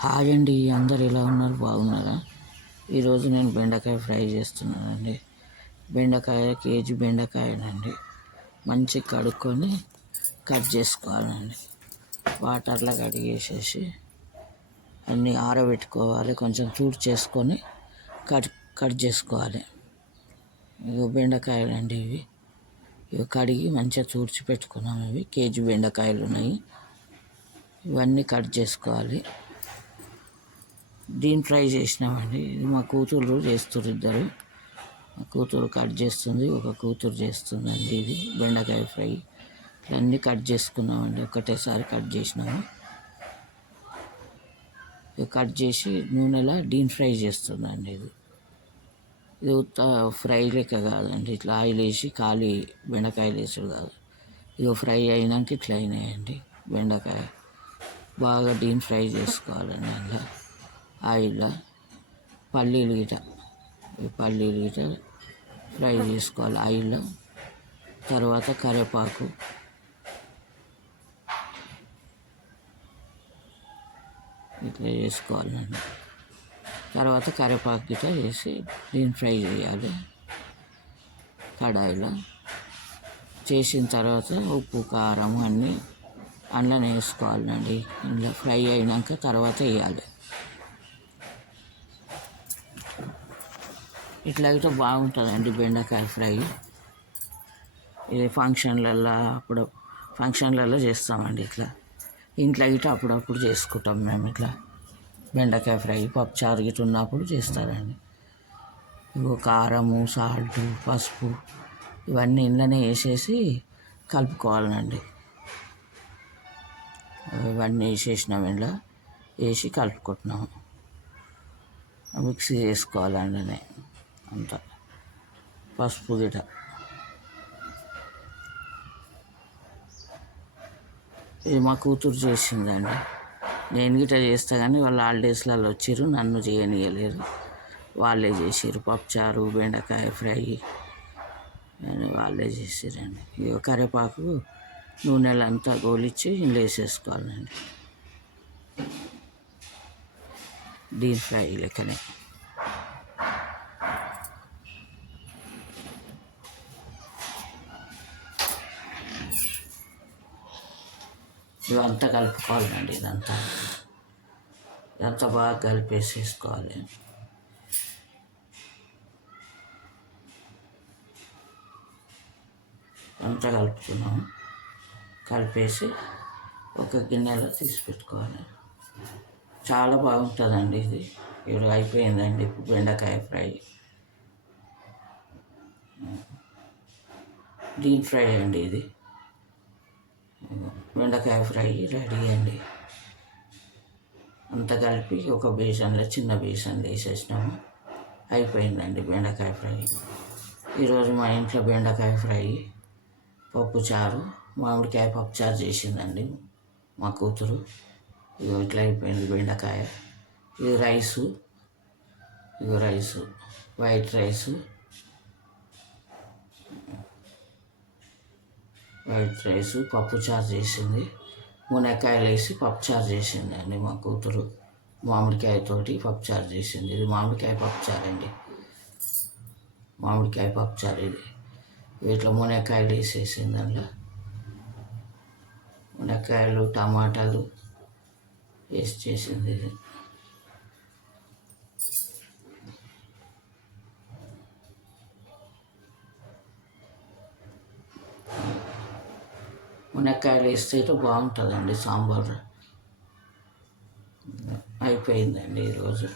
Hi అండి అందరు ఎలా ఉన్నారు? బాగున్నారా? ఈరోజు నేను బెండకాయ ఫ్రై చేస్తున్నానండి. బెండకాయ కేజీ బెండకాయనండి. మంచి కడుక్కొని కట్ చేసుకోవాలండి. వాటర్లో కడిగేసేసి అన్నీ ఆరబెట్టుకోవాలి. కొంచెం చూడు చేసుకొని కట్ కట్ చేసుకోవాలి. ఇవి బెండకాయలు అండి ఇవి. ఇవి కడిగి మంచిగా చూడ్చి పెట్టుకున్నాం ఇవి. కేజీ బెండకాయలు ఉన్నాయి ఇవన్నీ కట్ చేసుకోవాలి. దీన్ని ఫ్రై చేసినామండి. ఇది మా కూతురు చేస్తారు ఇద్దరు. మా కూతురు కట్ చేస్తుంది ఒక కూతురు చేస్తుందండి ఇది బెండకాయ ఫ్రై. ఇవన్నీ కట్ చేసుకున్నామండి ఒకటేసారి కట్ చేసినాము. కట్ చేసి నూనెలో డీన్ ఫ్రై చేస్తుందండి ఇది. ఇది ఉత్త ఫ్రై లెక్క కాదండి ఇట్లా ఆయిల్ వేసి ఖాళీ బెండకాయలు వేసుడు కాదు. ఇక ఫ్రై అయినాక ఇట్లా అయినాయండి బెండకాయ. బాగా డీన్ ఫ్రై చేసుకోవాలండి అందులో. ఆయిల్లో పల్లీలు గిట ఈ పల్లీలు గిట ఫ్రై చేసుకోవాలి ఆయిల్లో తర్వాత కరివేపాకు. ఇట్లా చేసుకోవాలండి తర్వాత కరివేపాకు గిట వేసి దీన్ని ఫ్రై చేయాలి. కడాయిలో. చేసిన తర్వాత ఉప్పు కారం అన్నీ అందులోనే వేసుకోవాలండి. ఇందులో ఫ్రై అయినాక తర్వాత వేయాలి. ఇట్లా అయితే బాగుంటుందండి బెండకాయ ఫ్రై. ఇది ఫంక్షన్లల్లో అప్పుడు ఫంక్షన్లలో చేస్తామండి ఇట్లా. ఇంట్లో ఇట్లా అప్పుడప్పుడు చేసుకుంటాం మేము ఇట్లా. బెండకాయ ఫ్రై పప్పుచారు గిట్ట ఉన్నప్పుడు చేస్తారండి. ఇగో కారము సాల్ట్ పసుపు ఇవన్నీ ఇంట్లోనే వేసేసి కలుపుకోవాలండి. ఇవన్నీ వేసేసినాం ఇంట్లో వేసి కలుపుకుంటున్నాము. మిక్సీ చేసుకోవాలండి అంత. పసుపు గిట ఇది మా కూతురు చేసిందండి. నేను గిట చేస్తా కానీ వాళ్ళు హాలిడేస్లలో వచ్చారు నన్ను చేయనియలేరు వాళ్ళే చేసారు పప్పుచారు బెండకాయ ఫ్రై. అని వాళ్ళే చేసారండి ఇక కరివేపాకు నూనెలంతా గోలిచ్చి ఇందులో వేసేసుకోవాలండి. డీప్ ఫ్రై లెక్కనే. ఇవంతా కలుపుకోవాలండి ఇదంతా. ఇదంతా బాగా కలిపేసేసుకోవాలి. అంతా కలుపుతున్నాం కలిపేసి ఒక గిన్నెలో తీసి పెట్టుకోవాలి. చాలా బాగుంటుందండి ఇది. ఇప్పుడు అయిపోయిందండి ఇప్పుడు బెండకాయ ఫ్రై. డీప్ ఫ్రై అండి ఇది. బెండకాయ ఫ్రై రెడీ అండి. అంత కలిపి ఒక బేసన్లో చిన్న బేసన్లో వేసేసినాము. అయిపోయిందండి బెండకాయ ఫ్రై. ఈరోజు మా ఇంట్లో బెండకాయ ఫ్రై పప్పు చారు మామిడికాయ పప్పు చారు చేసిందండి మా కూతురు. ఇగో ఇట్లా అయిపోయింది బెండకాయ. ఇది రైసు ఇగో rice white rice white rice పప్పు చారు చేసింది. మునక్కాయలు వేసి పప్పు చారు చేసింది అండి మా కూతురు. మామిడికాయతోటి పప్పు చారు చేసింది. ఇది మామిడికాయ పప్పు చారు అండి. మామిడికాయ పప్పు చారు ఇది. వీటిలో మునక్కాయలు వేసేసింది అందులో. మునక్కాయలు టమాటాలు వేసి చేసింది ఇది. మునక్కాయలు వేస్తే బాగుంటుందండి సాంబార్. అయిపోయిందండి ఈరోజు.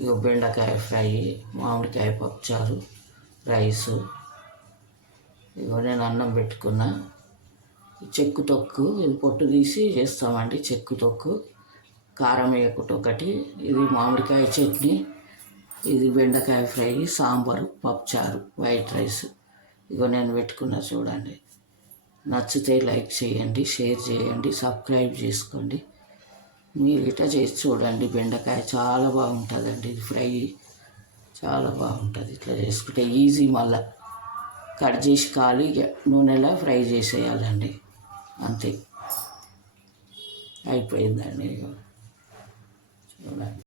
ఇక బెండకాయ ఫ్రై మామిడికాయ పప్పుచారు రైసు. ఇగో నేను అన్నం పెట్టుకున్నా. చెక్కు తొక్కు ఇది పొట్టు తీసి చేస్తామండి చెక్కు తొక్కు. కారం వేయకుండా ఒకటి ఇది మామిడికాయ చట్నీ ఇది బెండకాయ ఫ్రై సాంబారు పప్పుచారు వైట్ రైస్. ఇగో నేను పెట్టుకున్నా చూడండి. నచ్చితే లైక్ చేయండి షేర్ చేయండి సబ్స్క్రైబ్ చేసుకోండి. మీరు ఇట్లా చేసి చూడండి. బెండకాయ చాలా బాగుంటుందండి. ఇది ఫ్రై చాలా బాగుంటుంది. ఇట్లా చేసుకుంటే ఈజీ మళ్ళా. కట్ చేసి ఖాళీ నూనెలో ఫ్రై చేసేయాలండి. అంతే. అయిపోయిందండి చూడండి.